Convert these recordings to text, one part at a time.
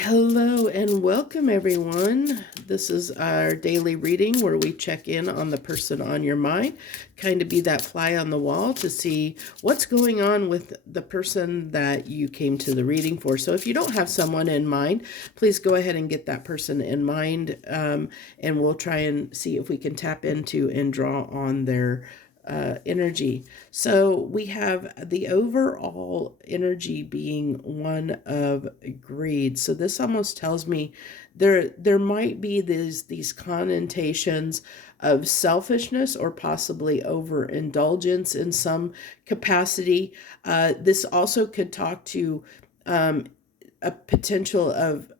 Hello and welcome, everyone. This is our daily reading where we check in on the person on your mind, kind of be that fly on the wall to see what's going on with the person that you came to the reading for. So if you don't have someone in mind, please go ahead and get that person in mind, and we'll try and see if we can tap into and draw on their energy. So we have the overall energy being one of greed. So this almost tells me there might be these connotations of selfishness or possibly overindulgence in some capacity. This also could talk to a potential of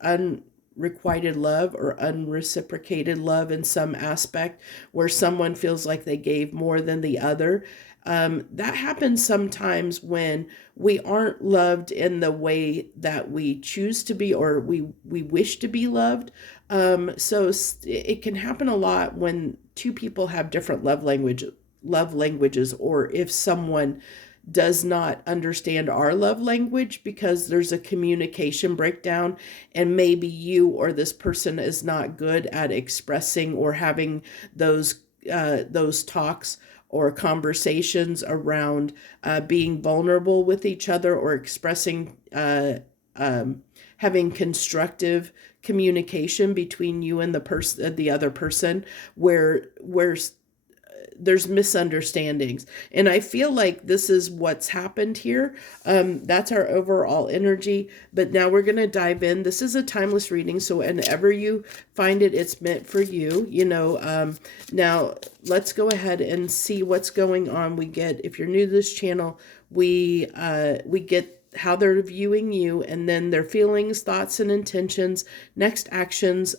unrequited love or unreciprocated love in some aspect where someone feels like they gave more than the other. That happens sometimes when we aren't loved in the way that we choose to be or we wish to be loved. So it can happen a lot when two people have different love languages, or if someone does not understand our love language because there's a communication breakdown, and maybe you or this person is not good at expressing or having those talks or conversations around being vulnerable with each other, or expressing having constructive communication between you and the other person, where there's misunderstandings. And I feel like this is what's happened here. That's our overall energy. But now we're going to dive in. This is a timeless reading, so whenever you find it, it's meant for you. Now let's go ahead and see what's going on. We get, if you're new to this channel, we get how they're viewing you, and then their feelings, thoughts, and intentions, next actions,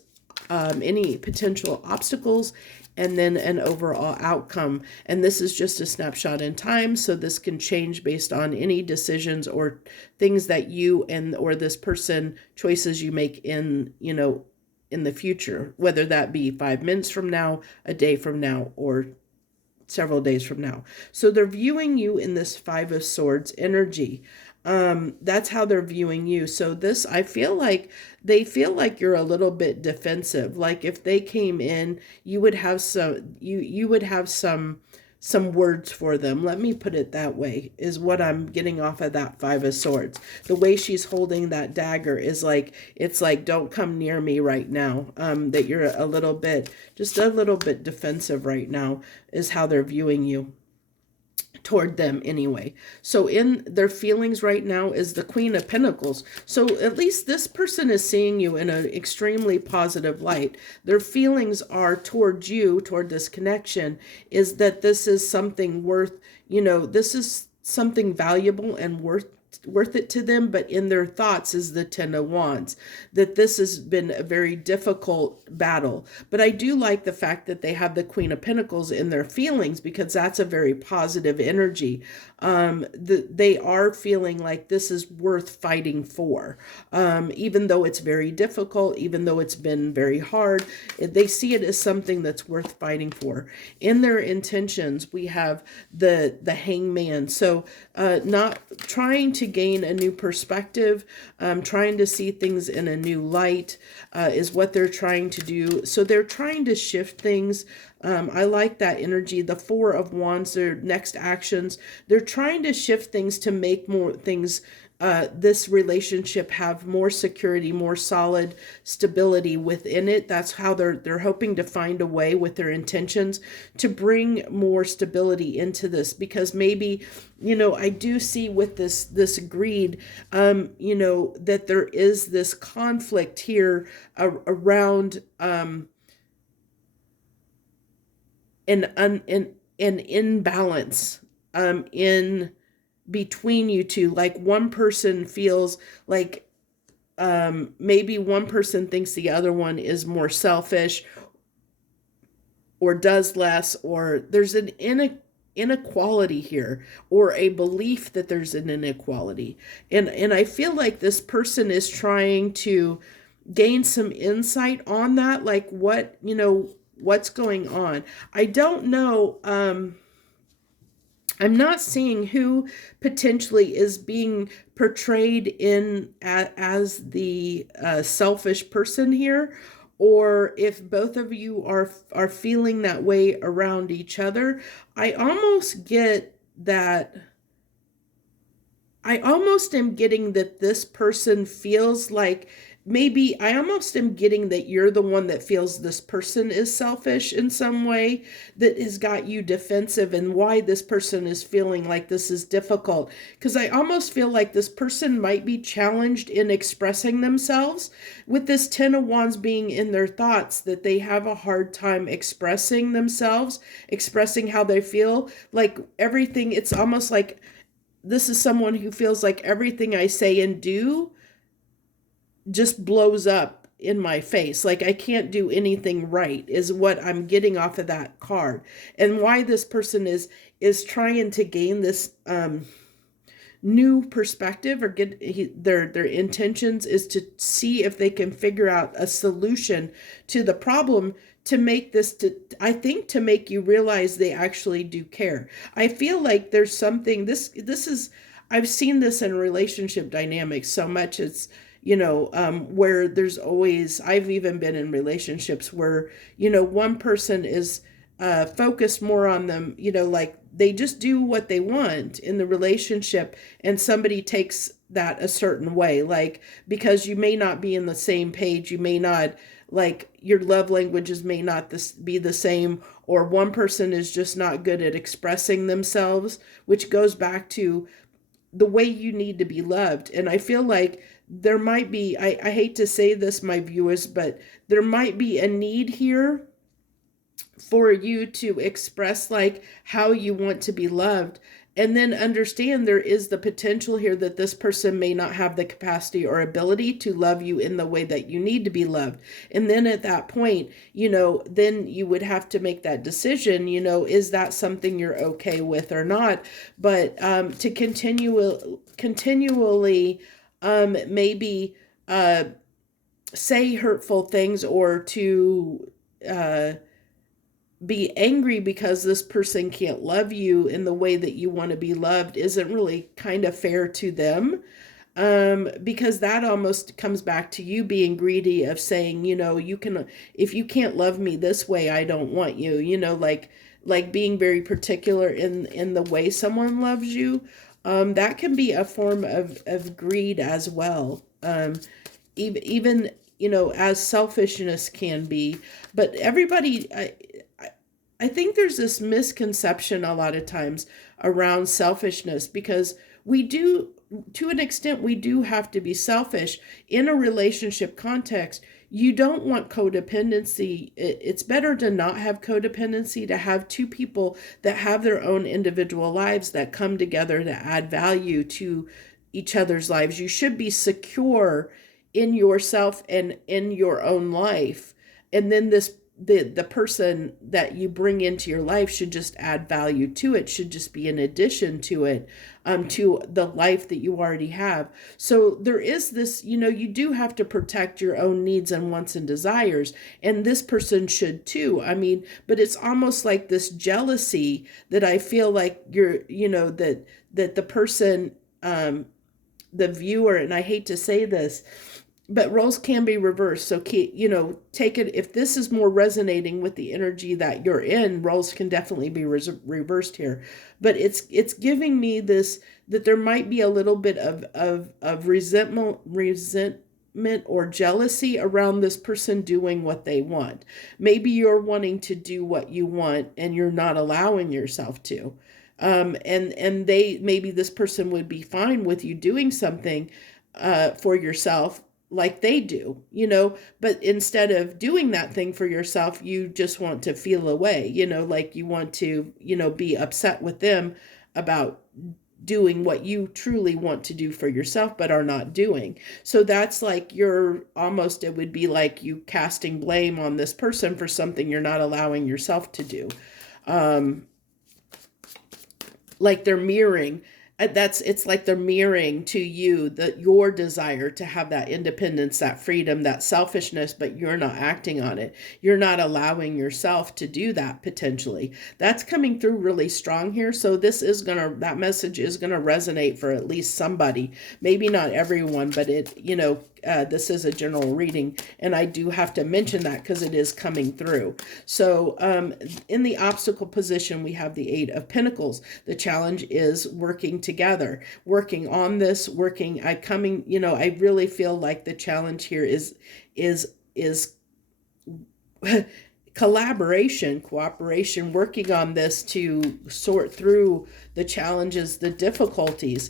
any potential obstacles, and then an overall outcome. And this is just a snapshot in time, so this can change based on any decisions or things that you and or this person, choices you make in the future, whether that be 5 minutes from now, a day from now, or several days from now. So they're viewing you in this Five of Swords energy. That's how they're viewing you. So this, I feel like they feel like you're a little bit defensive. Like if they came in, you would have some words for them. Let me put it that way, is what I'm getting off of that Five of Swords. The way she's holding that dagger is like, it's like, don't come near me right now. That you're just a little bit defensive right now is how they're viewing you, toward them anyway. So in their feelings right now is the Queen of Pentacles. So at least this person is seeing you in an extremely positive light. Their feelings are toward you, toward this connection, is that this is something this is something valuable and worth it to them. But in their thoughts is the Ten of Wands, that this has been a very difficult battle. But I do like the fact that they have the Queen of Pentacles in their feelings, because that's a very positive energy. They are feeling like this is worth fighting for, even though it's very difficult, even though it's been very hard. They see it as something that's worth fighting for. In their intentions, we have the Hangman. So not trying to gain a new perspective, trying to see things in a new light, is what they're trying to do. So they're trying to shift things. I like that energy. The Four of Wands, their next actions, they're trying to shift things to make more things, this relationship, have more security, more solid stability within it. That's how they're hoping to find a way with their intentions to bring more stability into this. Because maybe, I do see with this greed, that there is this conflict here around an imbalance in between you two. Like one person feels like, maybe one person thinks the other one is more selfish or does less, or there's an inequality here, or a belief that there's an inequality. And I feel like this person is trying to gain some insight on that, like what's going on. I don't know. I'm not seeing who potentially is being portrayed as the selfish person here, or if both of you are feeling that way around each other. I almost get that I almost am getting that this person feels like, maybe I almost am getting that you're the one that feels this person is selfish in some way, that has got you defensive, and why this person is feeling like this is difficult. Because I almost feel like this person might be challenged in expressing themselves, with this Ten of Wands being in their thoughts, that they have a hard time expressing themselves, expressing how they feel. Like everything, it's almost like this is someone who feels like everything I say and do just blows up in my face. Like I can't do anything right, is what I'm getting off of that card. And why this person is trying to gain this new perspective, or get their intentions is to see if they can figure out a solution to the problem, to make this, to I think, to make you realize they actually do care. I feel like there's something, this is, I've seen this in relationship dynamics so much. It's, where there's always, I've even been in relationships where, one person is focused more on them, like they just do what they want in the relationship, and somebody takes that a certain way, like because you may not be in the same page, you may not, like your love languages may not be the same, or one person is just not good at expressing themselves, which goes back to the way you need to be loved. And I feel like there might be, I hate to say this, my viewers, but there might be a need here for you to express like how you want to be loved, and then understand there is the potential here that this person may not have the capacity or ability to love you in the way that you need to be loved. And then at that point, then you would have to make that decision, is that something you're okay with or not. But to continually maybe say hurtful things, or to be angry because this person can't love you in the way that you want to be loved, isn't really kind of fair to them. Because that almost comes back to you being greedy, of saying, you can, if you can't love me this way, I don't want you, like being very particular in the way someone loves you. That can be a form of greed as well. Even, as selfishness can be. But everybody, I think there's this misconception a lot of times around selfishness, because we do, to an extent, we do have to be selfish in a relationship context. You don't want codependency. It's better to not have codependency, to have two people that have their own individual lives that come together to add value to each other's lives. You should be secure in yourself and in your own life. And then the person that you bring into your life should just add value to it, should just be an addition to it, to the life that you already have. So there is this, you do have to protect your own needs and wants and desires, and this person should too. I mean, but it's almost like this jealousy that I feel like you're, that the person, the viewer, and I hate to say this, but roles can be reversed. So take it, if this is more resonating with the energy that you're in, roles can definitely be reversed here. But it's giving me this, that there might be a little bit of resentment or jealousy around this person doing what they want. Maybe you're wanting to do what you want and you're not allowing yourself to. And they, maybe this person would be fine with you doing something for yourself like they do, but instead of doing that thing for yourself, you just want to feel away, like you want to, be upset with them about doing what you truly want to do for yourself, but are not doing. So that's like you're almost, it would be like you casting blame on this person for something you're not allowing yourself to do. Like they're mirroring. It's like they're mirroring to you that your desire to have that independence, that freedom, that selfishness, but you're not acting on it. You're not allowing yourself to do that potentially. That's coming through really strong here. So that message is gonna resonate for at least somebody. Maybe not everyone, but this is a general reading, and I do have to mention that because it is coming through. So in the obstacle position, we have the Eight of Pentacles. The challenge is working together, working on this, I really feel like the challenge here is collaboration, cooperation, working on this to sort through the challenges, the difficulties,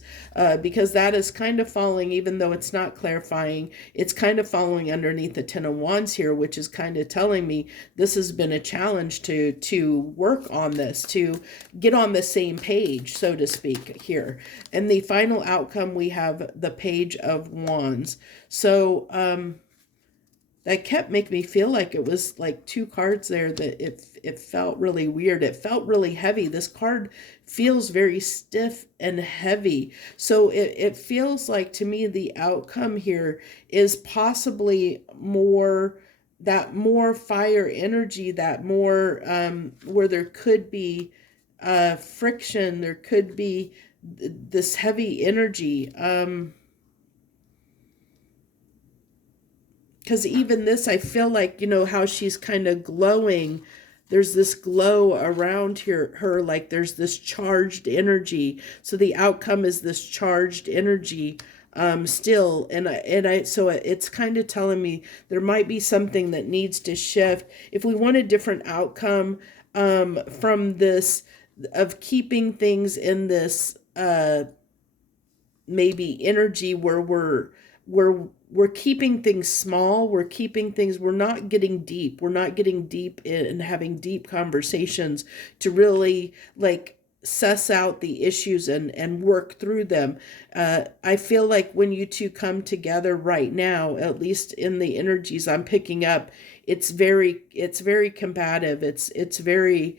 because that is kind of falling, even though it's not clarifying, it's kind of following underneath the Ten of Wands here, which is kind of telling me this has been a challenge to work on this, to get on the same page, so to speak, here. And the final outcome, we have the Page of Wands. So, that kept making me feel like it was like two cards there that it felt really weird. It felt really heavy. This card feels very stiff and heavy. So it feels like to me the outcome here is possibly more fire energy, that more where there could be friction, there could be this heavy energy. Because even this, I feel like, how she's kind of glowing. There's this glow around her, like there's this charged energy. So the outcome is this charged energy still. So it's kind of telling me there might be something that needs to shift. If we want a different outcome from this, of keeping things in this maybe energy where we're keeping things small, we're not getting deep, and having deep conversations to really like suss out the issues and work through them. I feel like when you two come together right now, at least in the energies I'm picking up, it's very combative, it's very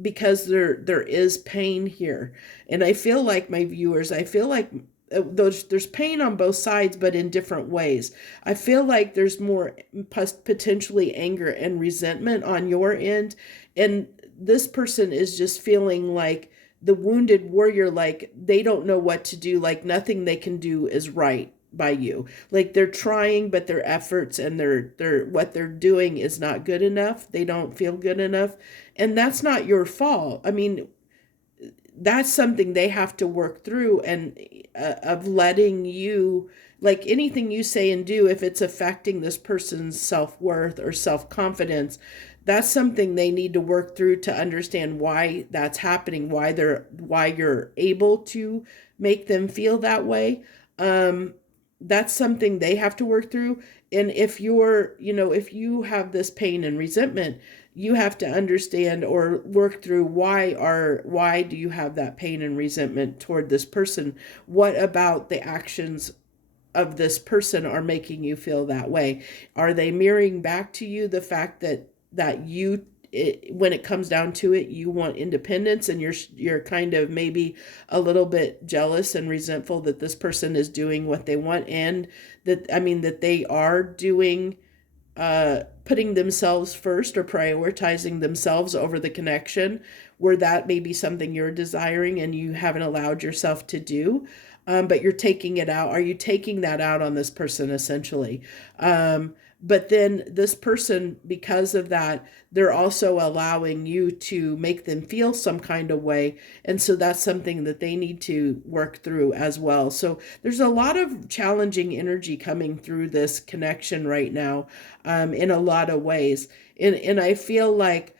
because there is pain here. And I feel like, my viewers, I feel like there's pain on both sides, but in different ways. I feel like there's more potentially anger and resentment on your end, and this person is just feeling like the wounded warrior, like they don't know what to do, like nothing they can do is right by you. Like they're trying, but their efforts and their what they're doing is not good enough. They don't feel good enough. And that's not your fault. I mean, that's something they have to work through, and of letting you, like anything you say and do, if it's affecting this person's self-worth or self-confidence, that's something they need to work through to understand why that's happening, why you're able to make them feel that way. That's something they have to work through. And if if you have this pain and resentment, you have to understand or work through why do you have that pain and resentment toward this person? What about the actions of this person are making you feel that way? Are they mirroring back to you the fact that when it comes down to it, you want independence, and you're kind of maybe a little bit jealous and resentful that this person is doing what they want, and that they are doing putting themselves first or prioritizing themselves over the connection, where that may be something you're desiring and you haven't allowed yourself to do, but you're taking it out. Are you taking that out on this person essentially? But then this person, because of that, they're also allowing you to make them feel some kind of way. And so that's something that they need to work through as well. So there's a lot of challenging energy coming through this connection right now, in a lot of ways. And I feel like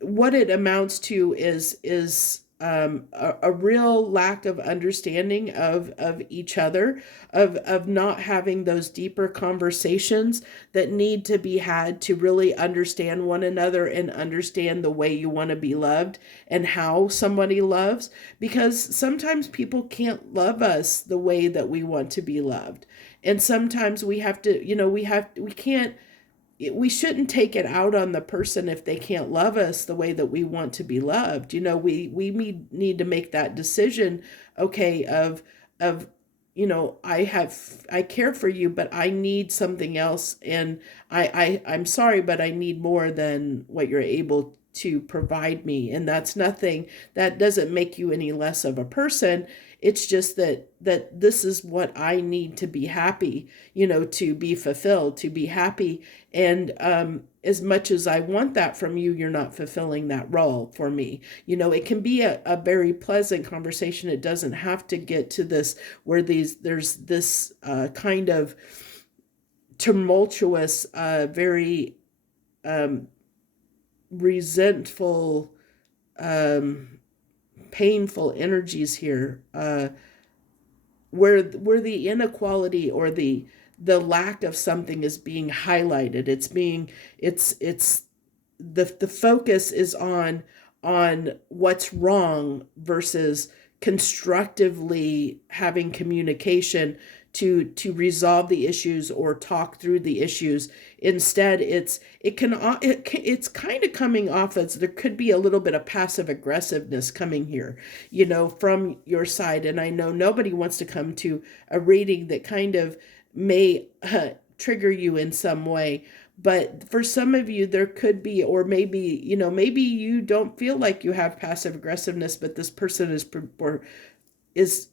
what it amounts to is a real lack of understanding of each other, of not having those deeper conversations that need to be had to really understand one another and understand the way you want to be loved and how somebody loves, because sometimes people can't love us the way that we want to be loved. And sometimes we have to, we can't we shouldn't take it out on the person if they can't love us the way that we want to be loved. We need to make that decision, okay, of I care for you, but I need something else, and I'm sorry, but I need more than what you're able to provide me. And that's nothing, that doesn't make you any less of a person. It's just that this is what I need to be happy, to be fulfilled, to be happy. And as much as I want that from you, you're not fulfilling that role for me. It can be a very pleasant conversation. It doesn't have to get to this where there's this kind of tumultuous, very resentful, painful energies here, where the inequality or the lack of something is being highlighted. It's the focus is on what's wrong versus constructively having communication to resolve the issues or talk through the issues. Instead, it's kind of coming off as there could be a little bit of passive aggressiveness coming here, from your side. And I know nobody wants to come to a reading that kind of may trigger you in some way. But for some of you, there could be, or maybe you don't feel like you have passive aggressiveness, but this person is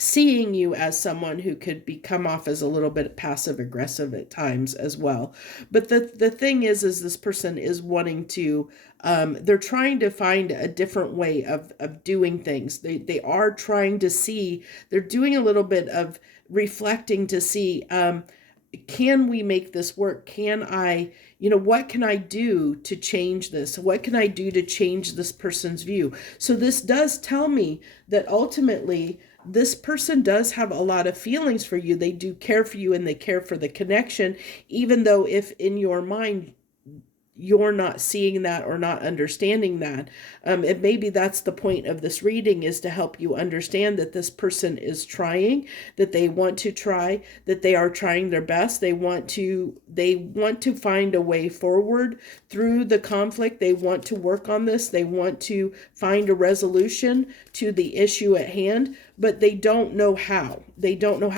seeing you as someone who could come off as a little bit passive aggressive at times as well. But the thing is this person is wanting to, they're trying to find a different way of doing things. They are trying to see, they're doing a little bit of reflecting to see, can we make this work? Can I, what can I do to change this? What can I do to change this person's view? So this does tell me that ultimately this person does have a lot of feelings for you. They do care for you, and they care for the connection, even though if in your mind you're not seeing that or not understanding that. And maybe that's the point of this reading, is to help you understand that this person is trying, that they want to try, that they are trying their best. They want to find a way forward through the conflict. They want to work on this. They want to find a resolution to the issue at hand, but they don't know how.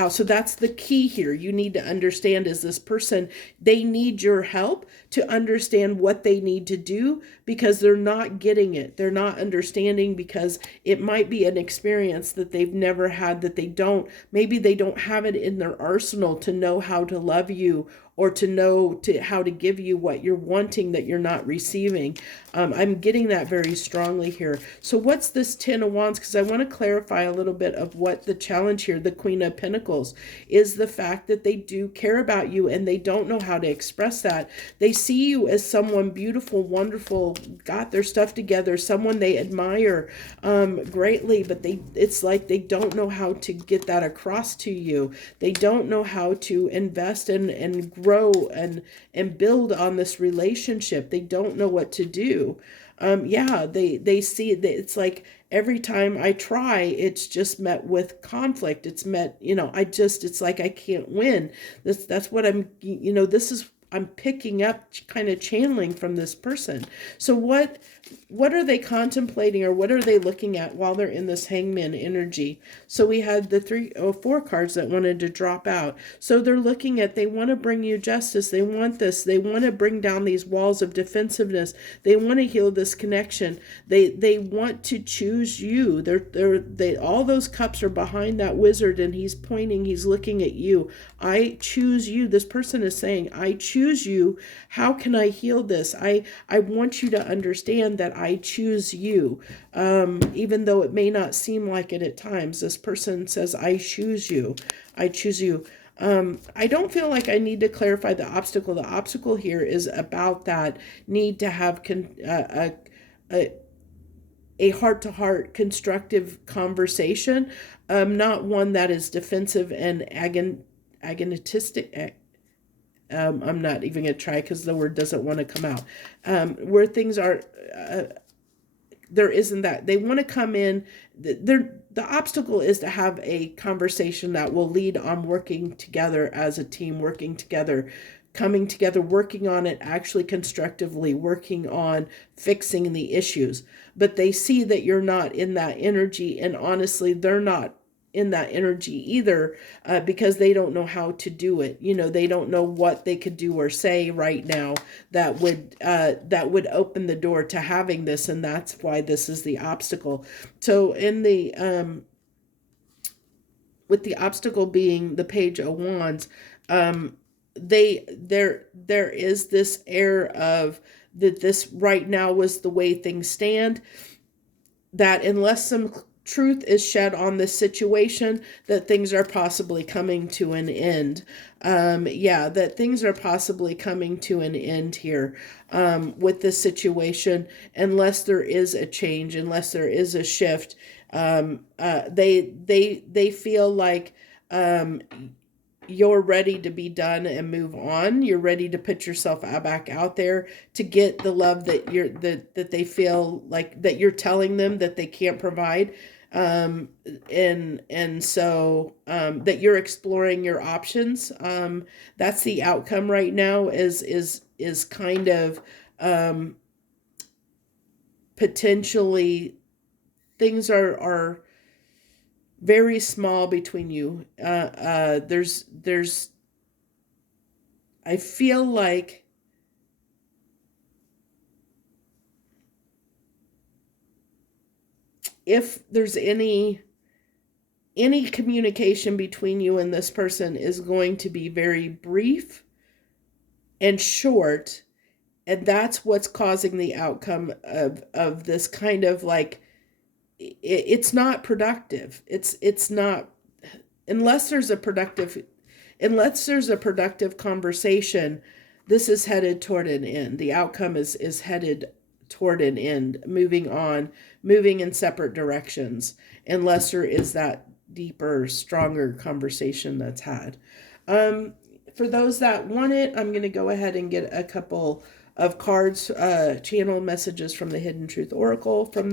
So that's the key here. You need to understand, is this person, they need your help to understand what they need to do, because they're not getting it. They're not understanding, because it might be an experience that they've never had, that maybe they don't have it in their arsenal to know how to love you, or to know how to give you what you're wanting that you're not receiving. I'm getting that very strongly here. So what's this Ten of Wands? Because I want to clarify a little bit of what the challenge here, the Queen of Pentacles, is the fact that they do care about you, and they don't know how to express that. They see you as someone beautiful, wonderful, got their stuff together, someone they admire greatly, but it's like they don't know how to get that across to you. They don't know how to invest and grow and build on this relationship. They don't know what to do. They see that it's like every time I try, it's just met with conflict. It's met, it's like I can't win. That's what I'm picking up, kind of channeling from this person. So what are they contemplating, or what are they looking at while they're in this Hangman energy? So we had the 4 cards that wanted to drop out. So they're looking at, they want to bring you justice. They want this. They want to bring down these walls of defensiveness. They want to heal this connection. They want to choose you. They all those cups are behind that wizard, and he's pointing, he's looking at you. I choose you. This person is saying, I choose you. How can I heal this? I want you to understand that I choose you. Even though it may not seem like it at times, this person says, I choose you. I choose you. I don't feel like I need to clarify the obstacle. The obstacle here is about that need to have a heart-to-heart constructive conversation, not one that is defensive and agonistic. I'm not even going to try because the word doesn't want to come out. Where things are, there isn't that. They want to come in. The obstacle is to have a conversation that will lead on working together as a team, working together coming together, working on it, actually constructively working on fixing the issues. But they see that you're not in that energy, and honestly, they're not in that energy either, because they don't know how to do it. They don't know what they could do or say right now that would open the door to having this, and that's why this is the obstacle. So in the with the obstacle being the Page of Wands, there is this air of that this right now was the way things stand, that unless some truth is shed on this situation, that things are possibly coming to an end. That things are possibly coming to an end here, with this situation, unless there is a change, unless there is a shift. They feel like you're ready to be done and move on. You're ready to put yourself back out there to get the love that they feel like that you're telling them that they can't provide. And so that you're exploring your options. That's the outcome right now, is kind of potentially things are very small between you. There's I feel like if there's any communication between you and this person is going to be very brief and short, and that's what's causing the outcome of this kind of like, it's not productive. It's not, unless there's a productive conversation. This is headed toward an end. The outcome is headed toward an end, moving on, moving in separate directions, unless there is that deeper, stronger conversation that's had. For those that want it, I'm going to go ahead and get a couple of cards, channel messages from the Hidden Truth Oracle, from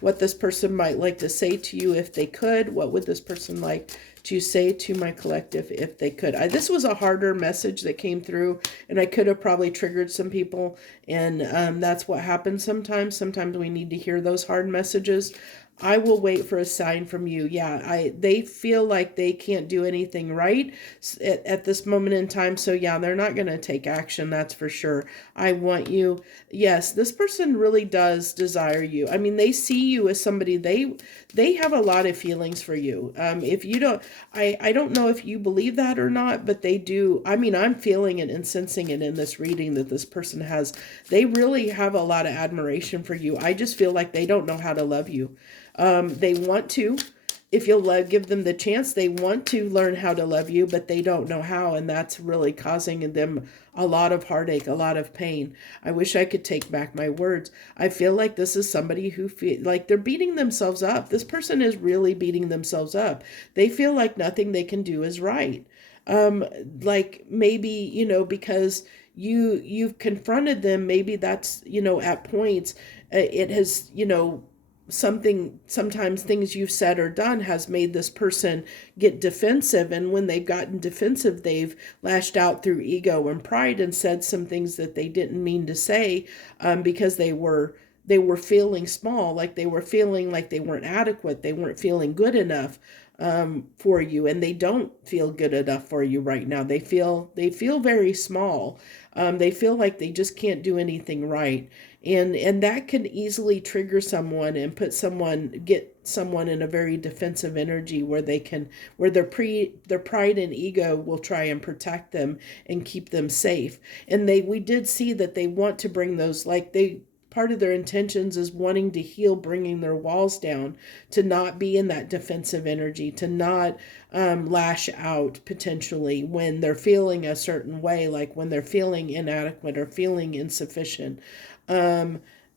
what this person might like to say to you if they could. What would this person like to say to my collective if they could? This was a harder message that came through, and I could have probably triggered some people, and that's what happens sometimes. Sometimes we need to hear those hard messages. I will wait for a sign from you. Yeah, they feel like they can't do anything right at this moment in time. So yeah, they're not going to take action. That's for sure. I want you. Yes, this person really does desire you. I mean, they see you as somebody, they have a lot of feelings for you. If you don't, I don't know if you believe that or not, but they do. I mean, I'm feeling it and sensing it in this reading that this person has. They really have a lot of admiration for you. I just feel like they don't know how to love you. They want to, if you'll give them the chance, they want to learn how to love you, but they don't know how, and that's really causing them a lot of heartache, a lot of pain. I wish I could take back my words. I feel like this is somebody who feel like they're beating themselves up. This person is really beating themselves up. They feel like nothing they can do is right. Like maybe, because you've confronted them, maybe that's, at points, it has, sometimes things you've said or done has made this person get defensive, and when they've gotten defensive, they've lashed out through ego and pride and said some things that they didn't mean to say, because they were feeling small, like they were feeling like they weren't adequate, they weren't feeling good enough for you, and they don't feel good enough for you right now. They feel very small. They feel like they just can't do anything right. And that can easily trigger someone and get someone in a very defensive energy where their pride and ego will try and protect them and keep them safe. And we did see that they want to bring those, part of their intentions is wanting to heal, bringing their walls down, to not be in that defensive energy, to not lash out potentially when they're feeling a certain way, like when they're feeling inadequate or feeling insufficient.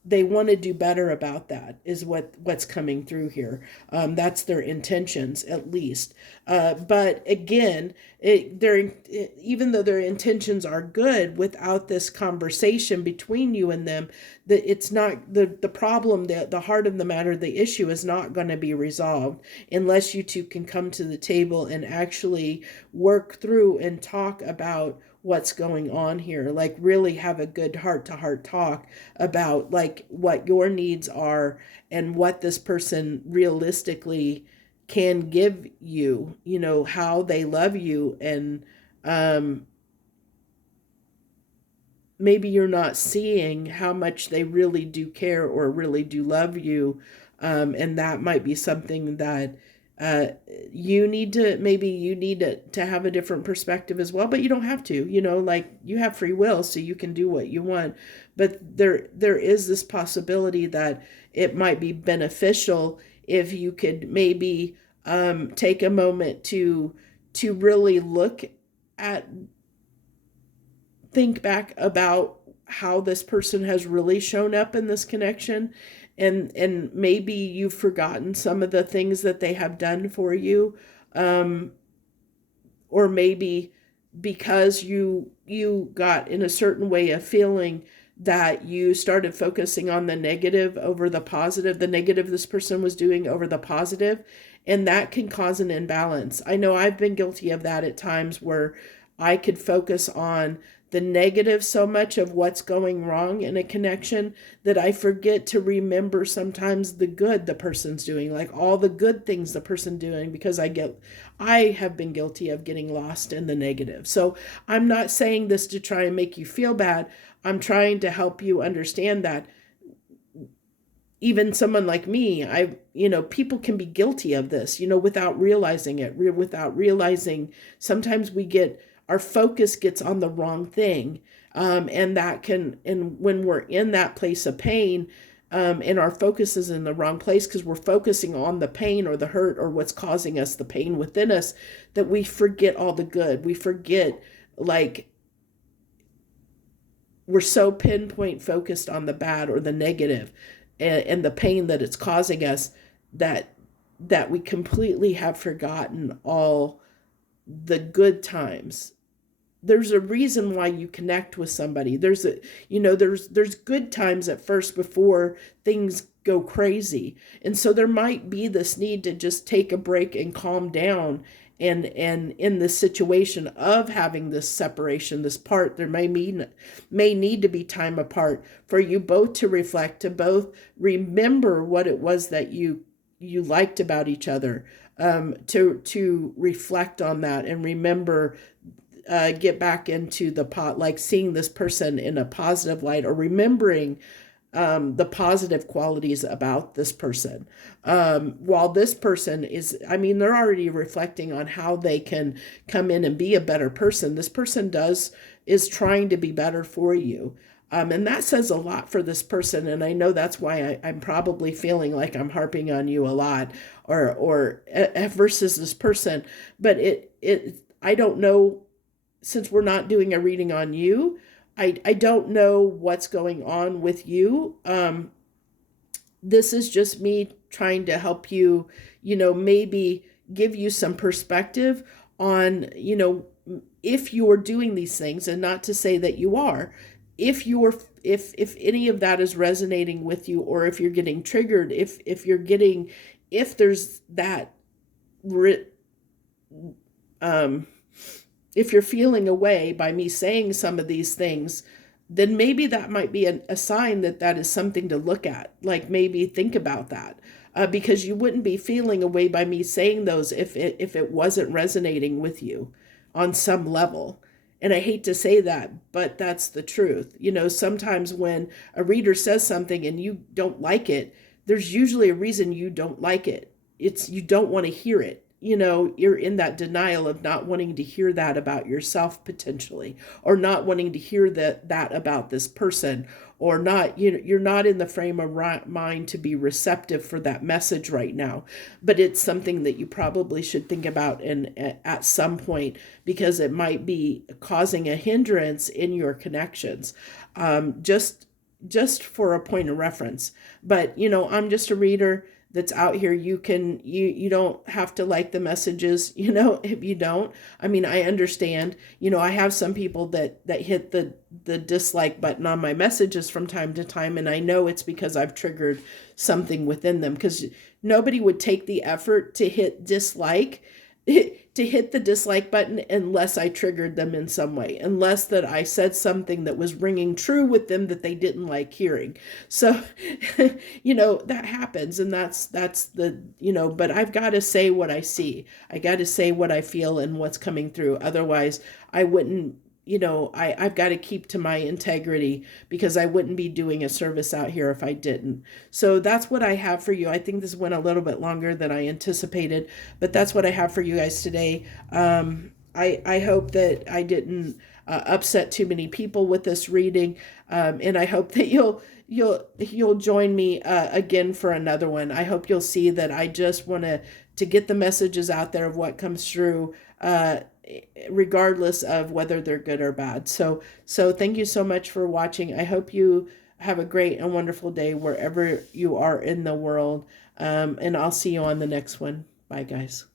They want to do better about that, is what's coming through here. That's their intentions, at least. But again, even though their intentions are good, without this conversation between you and them, that it's not the problem, the heart of the matter, the issue is not going to be resolved unless you two can come to the table and actually work through and talk about what's going on here. Like really have a good heart-to-heart talk about like what your needs are and what this person realistically can give you, you know, how they love you. And um, maybe you're not seeing how much they really do care or really do love you. And that might be something that uh, you need to, maybe you need to have a different perspective as well, but you don't have to, you know, like you have free will, so you can do what you want. But there is this possibility that it might be beneficial if you could maybe take a moment to really look at, think back about how this person has really shown up in this connection, and maybe you've forgotten some of the things that they have done for you, um, or maybe because you got in a certain way of feeling that you started focusing on the negative over the positive, the negative this person was doing over the positive, and that can cause an imbalance. I know I've been guilty of that at times where I could focus on the negative so much of what's going wrong in a connection that I forget to remember sometimes the good the person's doing, like all the good things the person doing, because I have been guilty of getting lost in the negative. So I'm not saying this to try and make you feel bad. I'm trying to help you understand that even someone like me, people can be guilty of this, without realizing it, without realizing sometimes our focus gets on the wrong thing. And when we're in that place of pain, and our focus is in the wrong place because we're focusing on the pain or the hurt or what's causing us the pain within us, that we forget all the good. We forget, like, we're so pinpoint focused on the bad or the negative and the pain that it's causing us, that we completely have forgotten all the good times. There's a reason why you connect with somebody. There's good times at first before things go crazy. And so there might be this need to just take a break and calm down. And in this situation of having this separation, this part, there may need to be time apart for you both to reflect, to both remember what it was that you liked about each other, to reflect on that and remember, get back into the pot, like seeing this person in a positive light, or remembering the positive qualities about this person. While this person they're already reflecting on how they can come in and be a better person. This person is trying to be better for you. And that says a lot for this person. And I know that's why I'm probably feeling like I'm harping on you a lot, or versus this person. But I don't know, since we're not doing a reading on you, I don't know what's going on with you. This is just me trying to help you, maybe give you some perspective on, if you're doing these things, and not to say that you are, if any of that is resonating with you, or if you're getting triggered, if there's that, if you're feeling away by me saying some of these things, then maybe that might be a sign that is something to look at. Like, maybe think about that, because you wouldn't be feeling away by me saying those if it wasn't resonating with you on some level. And I hate to say that, but that's the truth. Sometimes when a reader says something and you don't like it, there's usually a reason you don't like it. It's you don't want to hear it. You're in that denial of not wanting to hear that about yourself, potentially, or not wanting to hear that about this person, or not, you're not in the frame of mind to be receptive for that message right now. But it's something that you probably should think about at some point, because it might be causing a hindrance in your connections. Just for a point of reference. But, I'm just a reader that's out here. You don't have to like the messages, if you don't. I understand, I have some people that hit the dislike button on my messages from time to time, and I know it's because I've triggered something within them, because nobody would take the effort to hit dislike to hit the dislike button unless I triggered them in some way, unless that I said something that was ringing true with them that they didn't like hearing. So, that happens, and that's the, but I've got to say what I see. I got to say what I feel and what's coming through. Otherwise, I wouldn't, I've got to keep to my integrity, because I wouldn't be doing a service out here if I didn't. So that's what I have for you. I think this went a little bit longer than I anticipated, but that's what I have for you guys today. I hope that I didn't upset too many people with this reading, and I hope that you'll join me again for another one. I hope you'll see that I just want to get the messages out there of what comes through, regardless of whether they're good or bad. So thank you so much for watching. I hope you have a great and wonderful day wherever you are in the world. And I'll see you on the next one. Bye, guys.